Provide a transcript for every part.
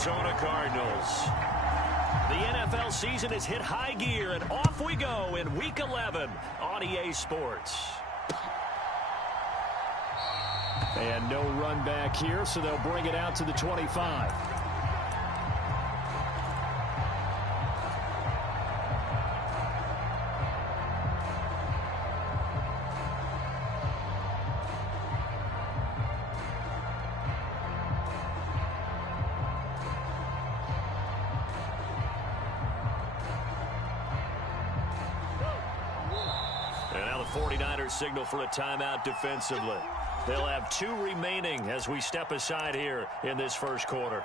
Arizona Cardinals. The NFL season has hit high gear, and off we go in Week 11 on EA Sports. And no run back here, so they'll bring it out to the 25. And now the 49ers signal for a timeout defensively. They'll have 2 remaining as we step aside here in this first quarter.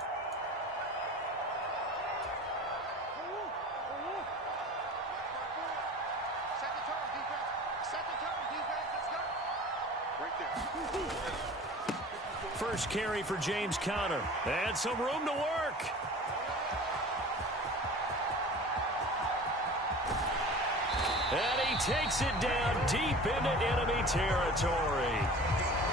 First carry for James Conner. And some room to work. And he takes it down deep into enemy territory.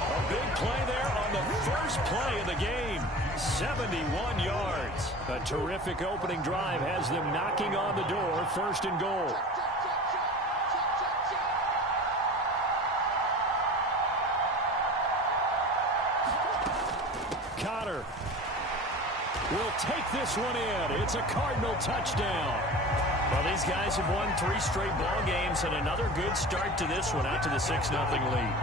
A big play there on the first play of the game. 71 yards. A terrific opening drive has them knocking on the door. First and goal. Conner will take this one in. It's a Cardinal touchdown. Well, these guys have won 3 straight ball games and another good start to this one out to the 6-0 lead.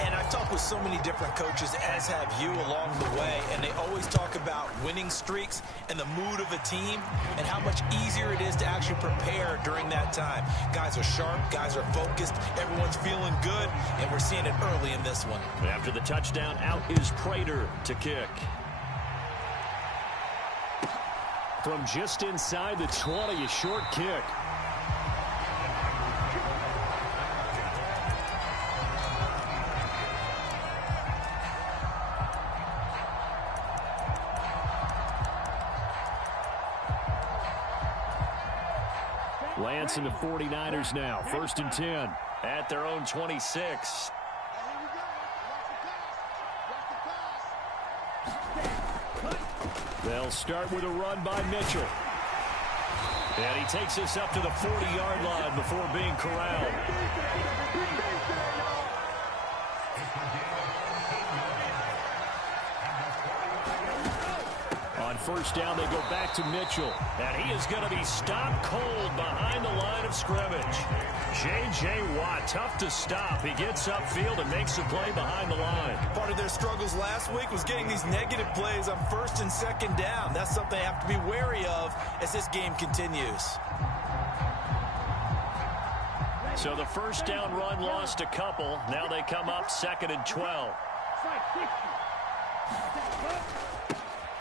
And I've talked with so many different coaches, as have you, along the way, and they always talk about winning streaks and the mood of a team and how much easier it is to actually prepare during that time. Guys are sharp, guys are focused, everyone's feeling good, and we're seeing it early in this one. After the touchdown, out is Prater to kick. From just inside the 20, a short kick. Lance and the 49ers now. First and 10 at their own 26. They'll start with a run by Mitchell. And he takes us up to the 40-yard line before being corralled. On first down, they go back to Mitchell. And he is going to be stopped cold behind the line of scrimmage. J.J. Watt, tough to stop. He gets upfield and makes a play behind the line. Part of their struggles last week was getting these negative plays on first and second down. That's something they have to be wary of as this game continues. So the first down run lost a couple. Now they come up 2nd and 12.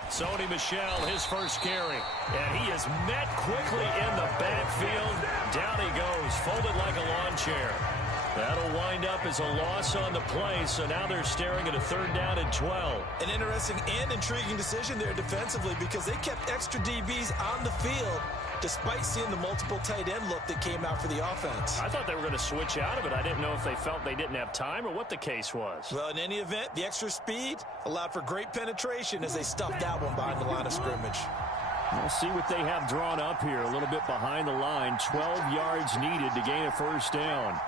Sony Michel, his first carry. And he is met quickly in the backfield. Down he goes, folded like a lawn chair. That'll wind up as a loss on the play, so now they're staring at a 3rd down and 12. An interesting and intriguing decision there defensively because they kept extra DBs on the field despite seeing the multiple tight end look that came out for the offense. I thought they were going to switch out of it. I didn't know if they felt they didn't have time or what the case was. Well, in any event, the extra speed allowed for great penetration as they stuffed that one behind the line of scrimmage. We'll see what they have drawn up here. A little bit behind the line. 12 yards needed to gain a first down.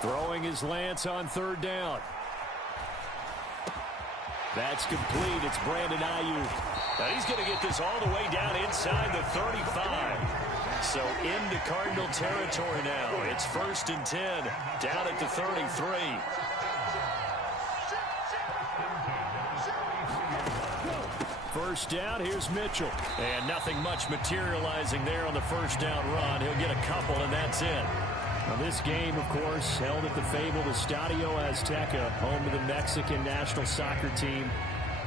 Throwing is Lance on 3rd down. That's complete. It's Brandon Ayuk. Now he's going to get this all the way down inside the 35. So into Cardinal territory now. It's 1st and 10 down at the 33. First down, here's Mitchell. And nothing much materializing there on the first down run. He'll get a couple, and that's it. Now this game, of course, held at the fabled Estadio Azteca, home to the Mexican national soccer team.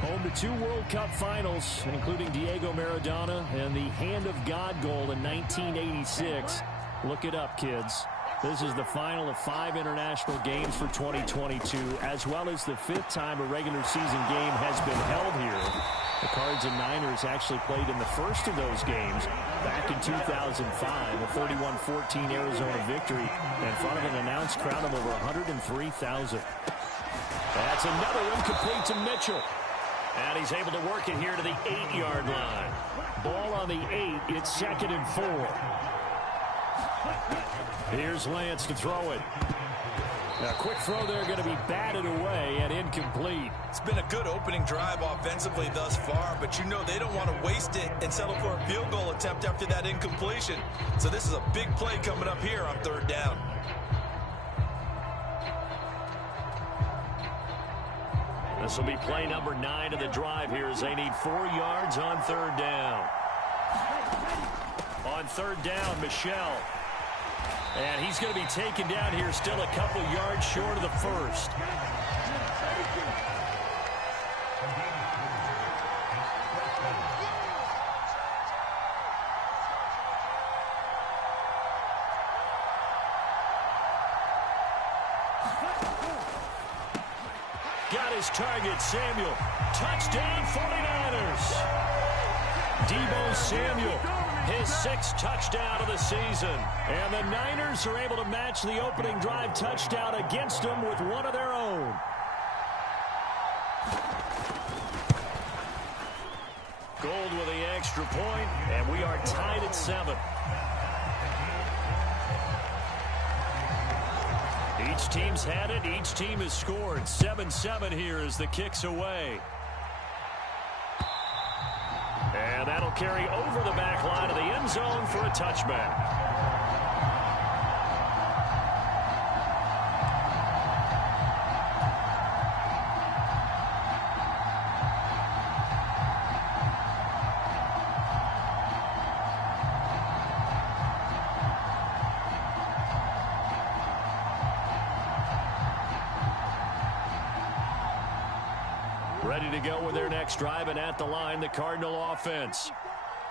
Home to 2 World Cup finals, including Diego Maradona and the Hand of God goal in 1986. Look it up, kids. This is the final of 5 international games for 2022, as well as the 5th time a regular season game has been held here. The Cards and Niners actually played in the first of those games back in 2005, a 31-14 Arizona victory in front of an announced crowd of over 103,000. That's another incomplete to Mitchell. And he's able to work it here to the 8-yard line. Ball on the 8. It's 2nd and 4. Here's Lance to throw it. A quick throw there, going to be batted away and incomplete. It's been a good opening drive offensively thus far, but you know they don't want to waste it and settle for a field goal attempt after that incompletion. So this is a big play coming up here on 3rd down. This will be play number 9 of the drive here as they need 4 yards on 3rd down. On 3rd down, Michel. And he's going to be taken down here still a couple yards short of the first. Got his target, Samuel. Touchdown, 49ers. Deebo Samuel, his 6th touchdown of the season. And the Niners are able to match the opening drive touchdown against them with one of their own. Gold with the extra point, and we are tied at 7. Each team's had it. Each team has scored. 7-7 here as the kick's away. And that'll carry over the back line of the end zone for a touchback. Ready to go with their next drive, and at the line, the Cardinal offense.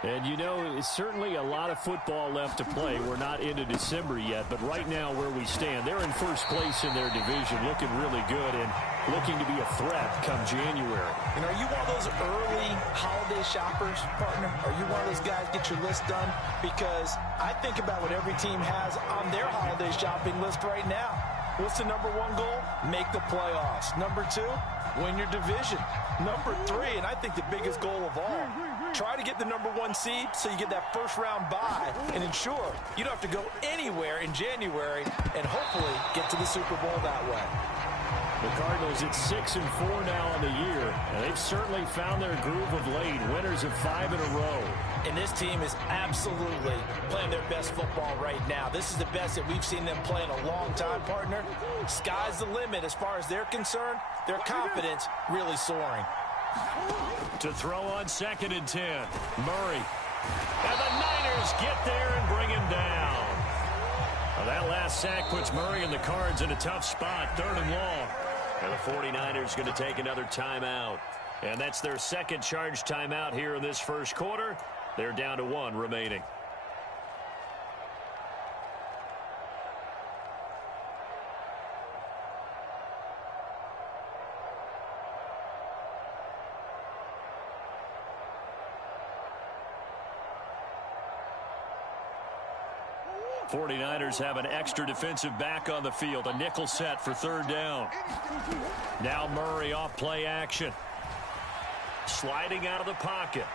And, you know, it's certainly a lot of football left to play. We're not into December yet, but right now where we stand, they're in first place in their division, looking really good and looking to be a threat come January. And are you one of those early holiday shoppers, partner? Are you one of those guys get your list done? Because I think about what every team has on their holiday shopping list right now. What's the number 1 goal? Make the playoffs. Number 2, win your division. Number 3, and I think the biggest goal of all, try to get the number 1 seed so you get that first-round bye and ensure you don't have to go anywhere in January and hopefully get to the Super Bowl that way. The Cardinals at 6-4 now on the year, and they've certainly found their groove of late. Winners of 5 in a row. And this team is absolutely playing their best football right now. This is the best that we've seen them play in a long time, partner. Sky's the limit as far as they're concerned. Their confidence really soaring. To throw on 2nd and 10. Murray. And the Niners get there and bring him down. Well, that last sack puts Murray and the Cards in a tough spot. 3rd and long. And the 49ers going to take another timeout. And that's their 2nd charge timeout here in this first quarter. They're down to 1 remaining. The 49ers have an extra defensive back on the field. A nickel set for 3rd down. Now Murray off play action. Sliding out of the pocket.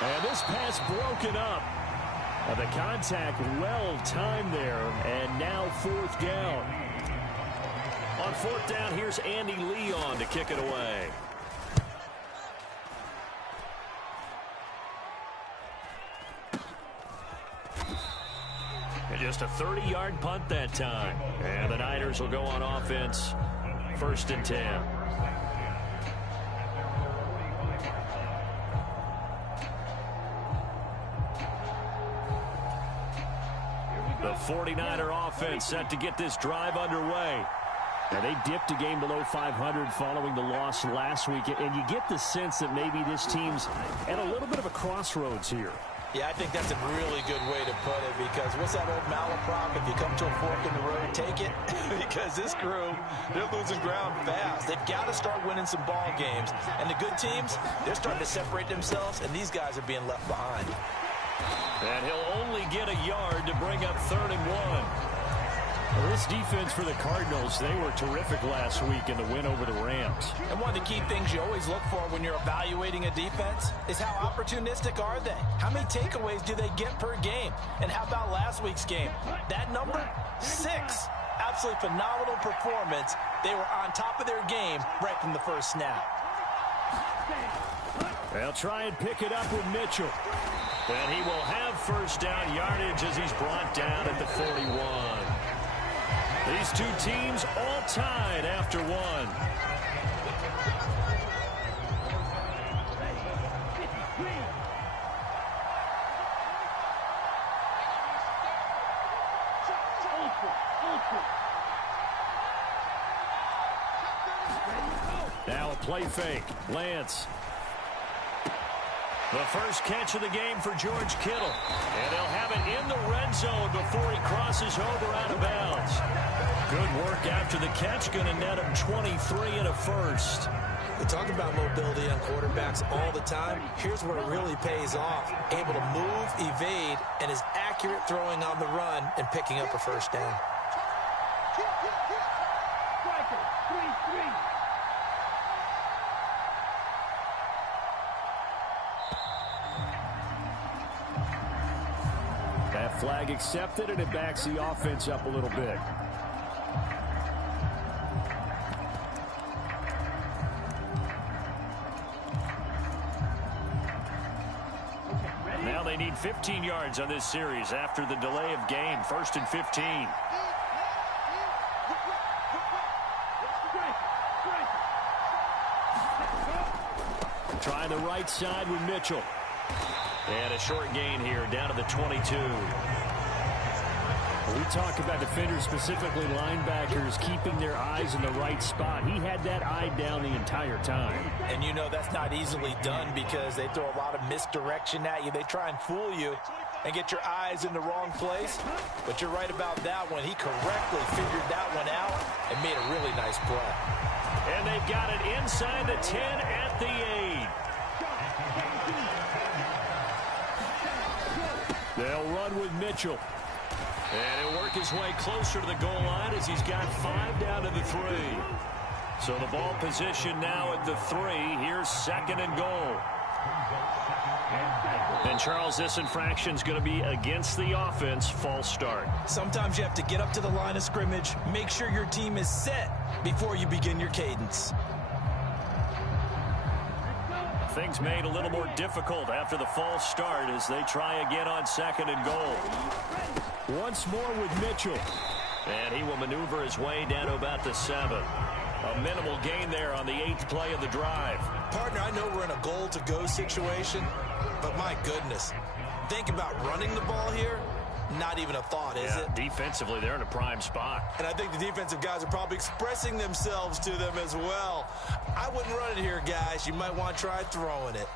And this pass broken up. The contact well timed there. And now 4th down. On 4th down, here's Andy Leon to kick it away. And just a 30-yard punt that time. And the Niners will go on offense. 1st and 10. The 49er offense set to get this drive underway. Now, they dipped a game below 500 following the loss last week, and you get the sense that maybe this team's at a little bit of a crossroads here. Yeah, I think that's a really good way to put it, because what's that old malaprop? If you come to a fork in the road, take it. Because this crew, they're losing ground fast. They've got to start winning some ball games. And the good teams, they're starting to separate themselves, and these guys are being left behind. And he'll only get a yard to bring up 3rd and 1. Well, This defense for the Cardinals, they were terrific last week in the win over the Rams. And one of the key things you always look for when you're evaluating a defense is how opportunistic are they? How many takeaways do they get per game? And how about last week's game? That number, 6. Absolutely phenomenal performance. They were on top of their game right from the first snap. They'll try and pick it up with Mitchell. And he will have first down yardage as he's brought down at the 41. These two teams all tied after one. Now a play fake. Lance. The first catch of the game for George Kittle. And they'll have it in the red zone before he crosses over out of bounds. Good work after the catch. Going to net him 23 and a first. We talk about mobility on quarterbacks all the time. Here's where it really pays off. Able to move, evade, and is accurate throwing on the run and picking up a first down. That flag accepted, and it backs the offense up a little bit. Now they need 15 yards on this series after the delay of game. 1st and 15. Trying the right side with Mitchell. And a short gain here down to the 22. We talk about defenders, specifically linebackers, keeping their eyes in the right spot. He had that eye down the entire time. And you know that's not easily done because they throw a lot of misdirection at you. They try and fool you and get your eyes in the wrong place. But you're right about that one. He correctly figured that one out and made a really nice play. And they've got it inside the 10 at the 8. They'll run with Mitchell. And he'll work his way closer to the goal line as he's got 5 down to the 3. So the ball position now at the 3. Here's 2nd and goal. And Charles, this infraction's going to be against the offense. False start. Sometimes you have to get up to the line of scrimmage, make sure your team is set before you begin your cadence. Things made a little more difficult after the false start as they try again on 2nd and goal. Once more with Mitchell. And he will maneuver his way down to about the 7. A minimal gain there on the 8th play of the drive. Partner, I know we're in a goal-to-go situation, but my goodness, think about running the ball here. Not even a thought, is it? Defensively, they're in a prime spot. And I think the defensive guys are probably expressing themselves to them as well. I wouldn't run it here, guys. You might want to try throwing it.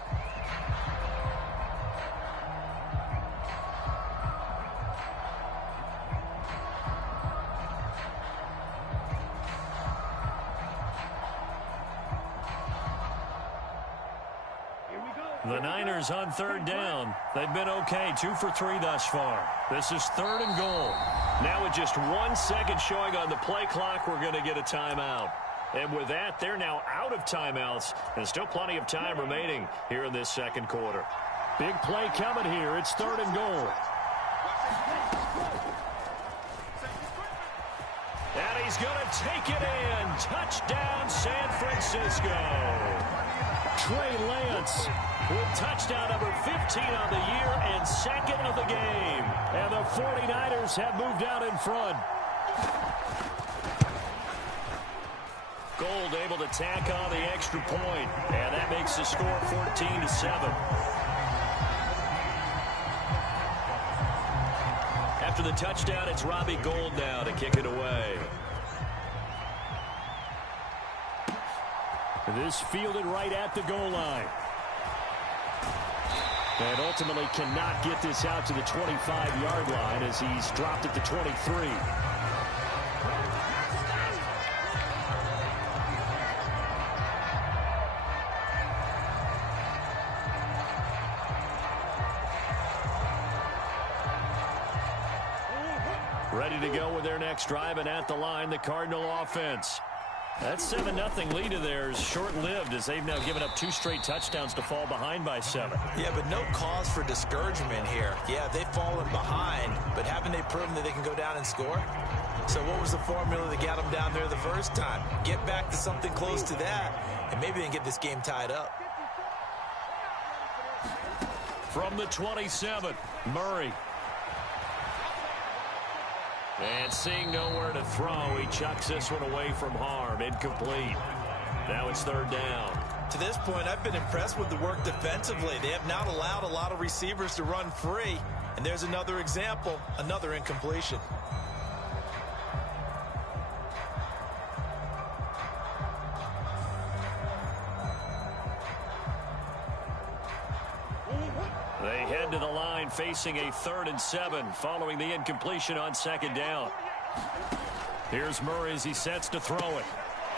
The Niners on 3rd down. They've been okay, 2 for 3 thus far. This is 3rd and goal. Now with just 1 second showing on the play clock, we're going to get a timeout. And with that, they're now out of timeouts, and still plenty of time remaining here in this 2nd quarter. Big play coming here. It's 3rd and goal. And he's going to take it in. Touchdown, San Francisco. Trey Lance with touchdown number 15 on the year and 2nd of the game. And the 49ers have moved out in front. Gold able to tack on the extra point. And that makes the score 14-7. After the touchdown, it's Robbie Gould now to kick it away. This fielded right at the goal line. And ultimately cannot get this out to the 25-yard line as he's dropped at the 23. Ready to go with their next drive, and at the line, the Cardinal offense. That 7-0 lead of theirs short-lived as they've now given up 2 straight touchdowns to fall behind by 7. Yeah, but no cause for discouragement here. Yeah, they've fallen behind, but haven't they proven that they can go down and score? So what was the formula that got them down there the first time? Get back to something close to that, and maybe they can get this game tied up. From the 27, Murray. And seeing nowhere to throw, he chucks this one away from harm. Incomplete. Now it's 3rd down. To this point, I've been impressed with the work defensively. They have not allowed a lot of receivers to run free. And there's another example, another incompletion. They head to the line facing a 3rd and 7 following the incompletion on 2nd down. Here's Murray as he sets to throw it.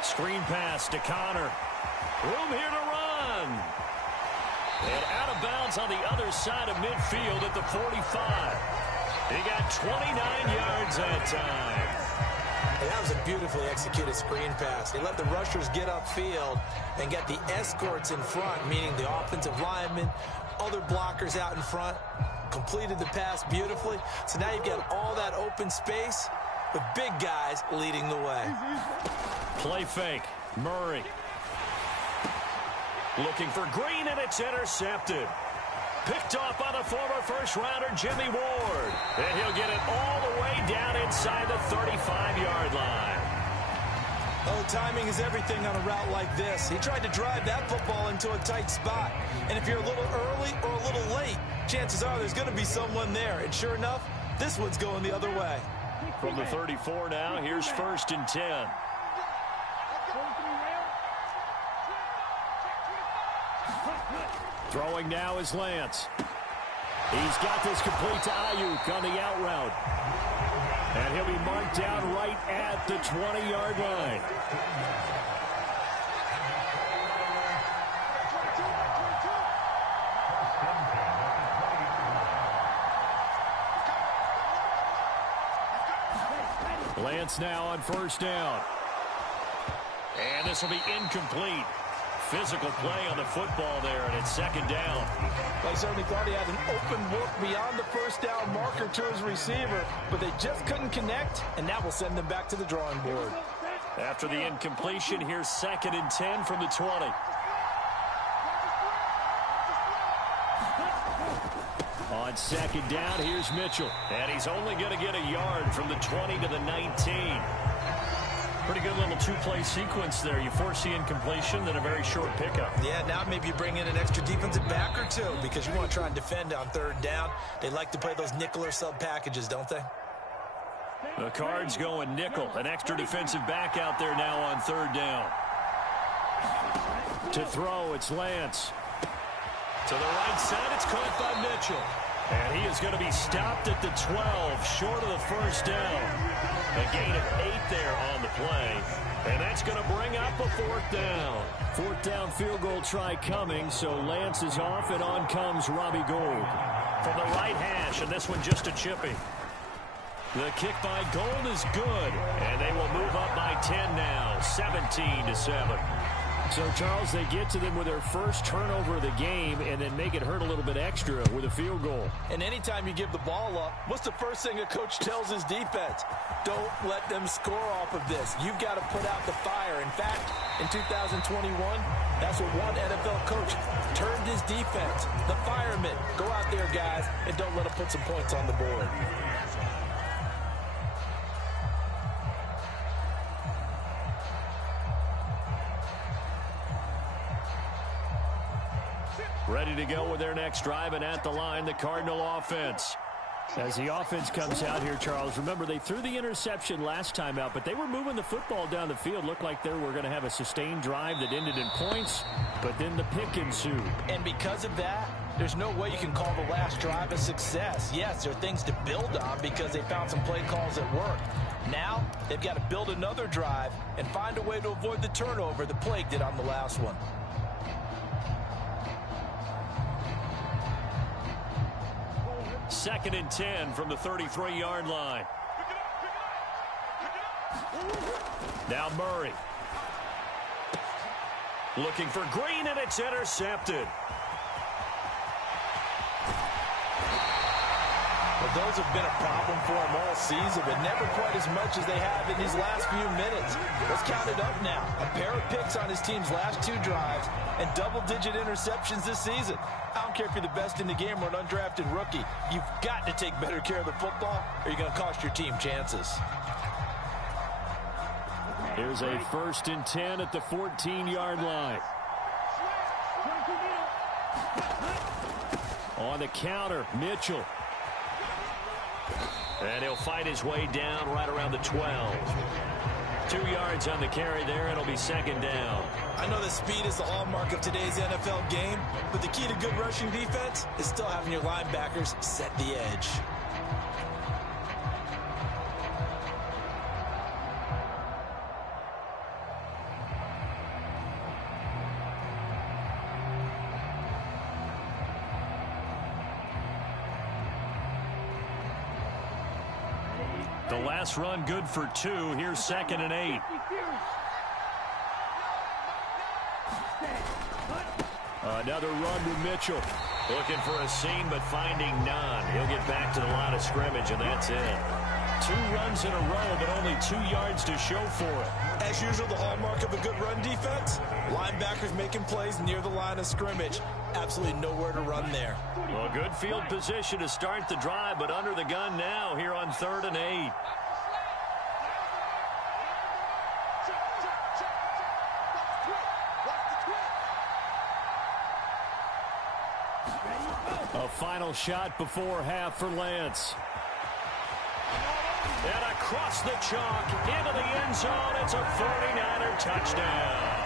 Screen pass to Connor. Room here to run. And out of bounds on the other side of midfield at the 45. He got 29 yards that time. And that was a beautifully executed screen pass. They let the rushers get upfield and get the escorts in front, meaning the offensive linemen, other blockers out in front, completed the pass beautifully. So now you've got all that open space with big guys leading the way. Play fake. Murray. Looking for Green, and it's intercepted. Picked off by the former first-rounder Jimmy Ward. And he'll get it all the way down inside the 35-yard line. Oh, timing is everything on a route like this. He tried to drive that football into a tight spot. And if you're a little early or a little late, chances are there's going to be someone there. And sure enough, this one's going the other way. From the 34 now, here's 1st and 10. Throwing now is Lance. He's got this complete to Ayuk on the out route. And he'll be marked down right at the 20-yard line. Lance now on 1st down. And this will be incomplete. Physical play on the football there, and it's 2nd down. They certainly thought he had an open look beyond the 1st down marker to his receiver, but they just couldn't connect, and that will send them back to the drawing board. After the incompletion, here's 2nd and 10 from the 20. On 2nd down, here's Mitchell, and he's only going to get a yard from the 20 to the 19. Pretty good little 2-play sequence there. You force the incompletion, then a very short pickup. Yeah, now maybe you bring in an extra defensive back or two because you want to try and defend on 3rd down. They like to play those nickel or sub packages, don't they? The Cards going nickel. An extra defensive back out there now on 3rd down. To throw, it's Lance. To the right side, it's caught by Mitchell. And he is going to be stopped at the 12, short of the 1st down. A gain of 8 there on the play. And that's going to bring up a 4th down. 4th down field goal try coming, so Lance is off, and on comes Robbie Gould. From the right hash, and this one just a chippy. The kick by Gould is good, and they will move up by 10 now, 17-7. So, Charles, they get to them with their first turnover of the game and then make it hurt a little bit extra with a field goal. And anytime you give the ball up, what's the first thing a coach tells his defense? Don't let them score off of this. You've got to put out the fire. In fact, in 2021, that's what one NFL coach termed his defense. The firemen. Go out there, guys, and don't let them put some points on the board. Ready to go with their next drive, and at the line, the Cardinal offense. As the offense comes out here, Charles, remember they threw the interception last time out, but they were moving the football down the field. Looked like they were going to have a sustained drive that ended in points, but then the pick ensued. And because of that, there's no way you can call the last drive a success. Yes, there are things to build on because they found some play calls that worked. Now, they've got to build another drive and find a way to avoid the turnover the Plague did on the last one. Second and 10 from the 33-yard line. Now Murray. Looking for Green, and it's intercepted. Well, those have been a problem for him all season, but never quite as much as they have in these last few minutes. Let's count it up now. A pair of picks on his team's last 2 drives and double-digit interceptions this season. I don't care if you're the best in the game or an undrafted rookie. You've got to take better care of the football, or you're going to cost your team chances. Here's a 1st and 10 at the 14-yard line. On the counter, Mitchell. And he'll fight his way down right around the 12. 2 yards on the carry there. It'll be 2nd down. I know that speed is the hallmark of today's NFL game, but the key to good rushing defense is still having your linebackers set the edge. The last run good for 2. Here's 2nd and 8. Another run to Mitchell. Looking for a seam, but finding none. He'll get back to the line of scrimmage, and that's it. 2 runs in a row, but only 2 yards to show for it. As usual, the hallmark of a good run defense, linebackers making plays near the line of scrimmage. Absolutely nowhere to run there. Well, good field position to start the drive, but under the gun now here on 3rd and 8. A final shot before half for Lance. And across the chalk into the end zone. It's a 49er touchdown.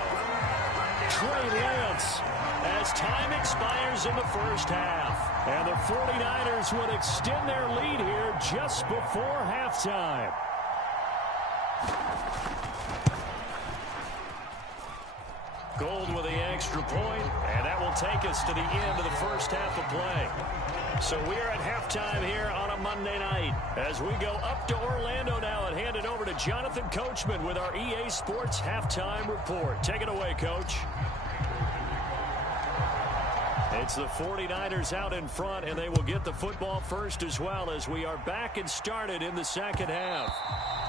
Trey Lance, as time expires in the first half. And the 49ers would extend their lead here just before halftime. Gold with the extra point, and that will take us to the end of the first half of play. So we are at halftime here on a Monday night as we go up to Orlando now and hand it over to Jonathan Coachman with our EA Sports Halftime Report. Take it away, Coach. It's the 49ers out in front, and they will get the football first as well as we are back and started in the second half.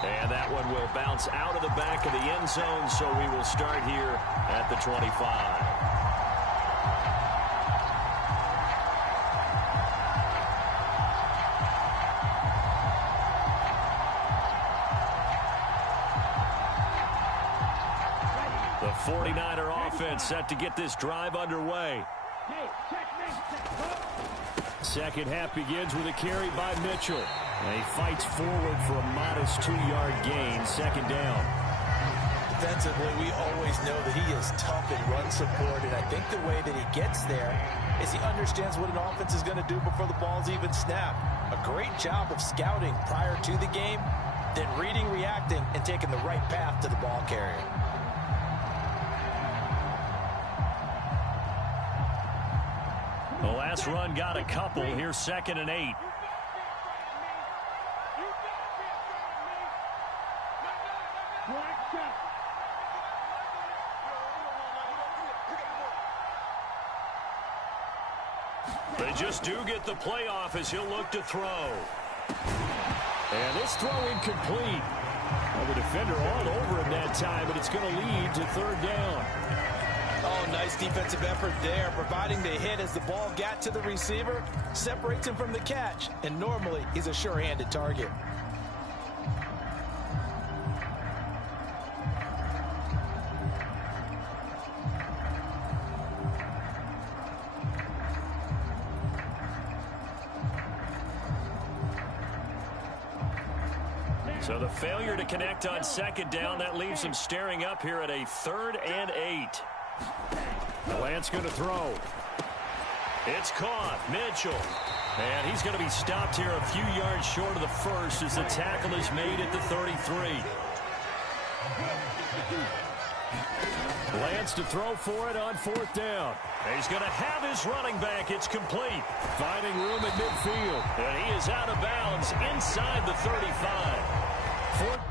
And that one will bounce out of the back of the end zone, so we will start here at the 25. The 49er offense set to get this drive underway. Second half begins with a carry by Mitchell. And he fights forward for a modest 2-yard gain, 2nd down. Defensively, we always know that he is tough in run support, and I think the way that he gets there is he understands what an offense is going to do before the ball's even snapped. A great job of scouting prior to the game, then reading, reacting, and taking the right path to the ball carrier. The last run got a couple. Here's 2nd and 8. They just do get the playoff as he'll look to throw. And this throw incomplete. Well, the defender all over him that time, but it's going to lead to 3rd down. Oh, nice defensive effort there, providing the hit as the ball got to the receiver, separates him from the catch, and normally he's a sure-handed target. So the failure to connect on 2nd down, that leaves him staring up here at a 3rd and 8. Lance going to throw. It's caught. Mitchell. And he's going to be stopped here a few yards short of the first as the tackle is made at the 33. Lance to throw for it on 4th down. He's going to have his running back. It's complete. Finding room at midfield. And he is out of bounds inside the 35.